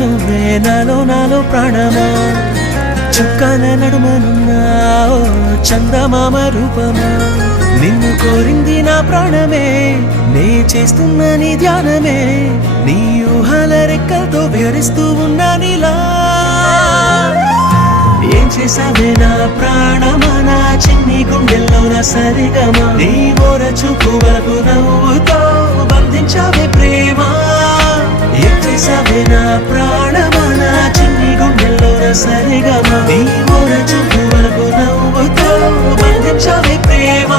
నువ్వే నాలో నాలో ప్రాణమా చుక్కల నడుమనున్నా చందమామ రూపమా నిన్ను కోరింది నా ప్రాణమే నే చేస్తున్న నీ ధ్యానమే నీ ఊహల రెక్కలతో విహరిస్తూ ఉన్నా నీలా ఏం చేసావే నా ప్రాణమా నా చిన్ని గుండెల్లో నా సరిగమా నీ ఓర చూపు వరకు నవ్వుతో బంధించావే ప్రేమ ఏం చేసావే నా ప్రాణమా నా చిన్ని గుండెల్లో నా సరిగమా నీ ఓర చూపు వరకు నవ్వుతో బంధించావే ప్రేమ